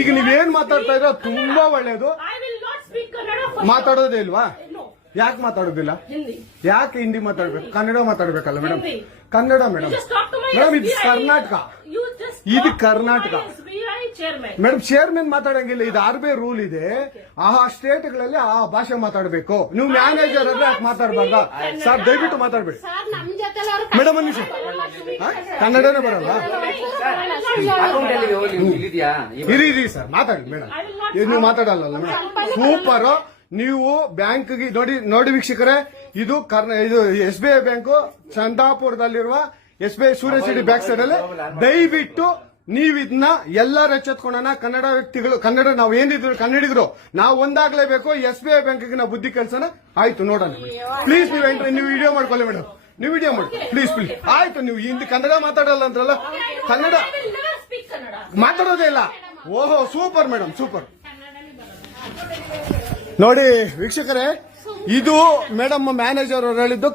ಈಗ ನೀವೇನ್ ಮಾತಾಡ್ತಾ ಇರೋ ತುಂಬಾ ಒಳ್ಳೇದು. ಮಾತಾಡೋದೇ ಇಲ್ವಾ? ಯಾಕೆ ಮಾತಾಡೋದಿಲ್ಲ? ಯಾಕೆ ಹಿಂದಿ ಮಾತಾಡ್ಬೇಕು? ಕನ್ನಡ ಮಾತಾಡ್ಬೇಕಲ್ಲ ಮೇಡಮ್? ಕನ್ನಡ ಮೇಡಮ್. ಮೇಡಮ್ ಇದು ಕರ್ನಾಟಕ, ಇದು ಕರ್ನಾಟಕ ಮೇಡಮ್. ಚೇರ್ಮನ್ ಮಾತಾಡಂಗಿಲ್ಲ, ಇದು RBI ರೂಲ್ ಇದೆ. ಆ ಸ್ಟೇಟ್ಗಳಲ್ಲಿ ಆ ಭಾಷೆ ಮಾತಾಡಬೇಕು. ನೀವು ಮ್ಯಾನೇಜರ್ ಅಂದ್ರೆ ಯಾಕೆ ಮಾತಾಡಬಾರ್ದ? ಸರ್ ದಯವಿಟ್ಟು ಮಾತಾಡ್ಬೇಡಿ ಮೇಡಮ್. ಒಂದು ನಿಮಿಷ, ಕನ್ನಡನೇ ಬರಲ್ಲ? ಇರಿ ಸರ್, ಮಾತಾಡಿ ಮೇಡಮ್. ನೀವು ಮಾತಾಡಲ್ಲ ಮೇಡಮ್? ಸೂಪರ್. ನೀವು ಬ್ಯಾಂಕ್ಗೆ ನೋಡಿ ವೀಕ್ಷಕರೇ, ಇದು SBI ಬ್ಯಾಂಕು ಚಂದಾಪುರದಲ್ಲಿರುವ SBI ಸೂರ್ಯಸಿಟಿ ಬ್ಯಾಕ್ ಸೈಡ್ ಅಲ್ಲಿ. ದಯವಿಟ್ಟು ನೀವು ಇದನ್ನ ಎಲ್ಲರೂ ಎಚ್ಚೆತ್ಕೊಳ್ಳೋಣ. ಕನ್ನಡ ವ್ಯಕ್ತಿಗಳು, ಕನ್ನಡ ನಾವು ಏನಿದ್ರು ಕನ್ನಡಿಗರು ನಾವು ಒಂದಾಗ್ಲೇಬೇಕು. SBI ಬ್ಯಾಂಕ್ಗೆ ನಾವು ಬುದ್ಧಿ ಕಲ್ಸೋಣ. ಆಯ್ತು, ನೋಡೋಣ ಪ್ಲೀಸ್. ನೀವು ವಿಡಿಯೋ ಮಾಡ್ಕೊಳ್ಳಿ ಮೇಡಮ್, ನೀವು ವಿಡಿಯೋ ಮಾಡಿ ಪ್ಲೀಸ್ ಪ್ಲೀಸ್. ಆಯ್ತು, ನೀವು ಹಿಂದಿ ಕನ್ನಡ ಮಾತಾಡಲ್ಲ ಅಂದ್ರಲ್ಲ? ಕನ್ನಡ ಮಾತಾಡೋದೇ ಇಲ್ಲ. ಓಹೋ, ಸೂಪರ್ ಮೇಡಮ್, ಸೂಪರ್. ನೋಡಿ ವೀಕ್ಷಕರೇ, ಇದು ಮೇಡಮ್ ಮ್ಯಾನೇಜರ್ ಅವರು ಹೇಳಿದ್ದು.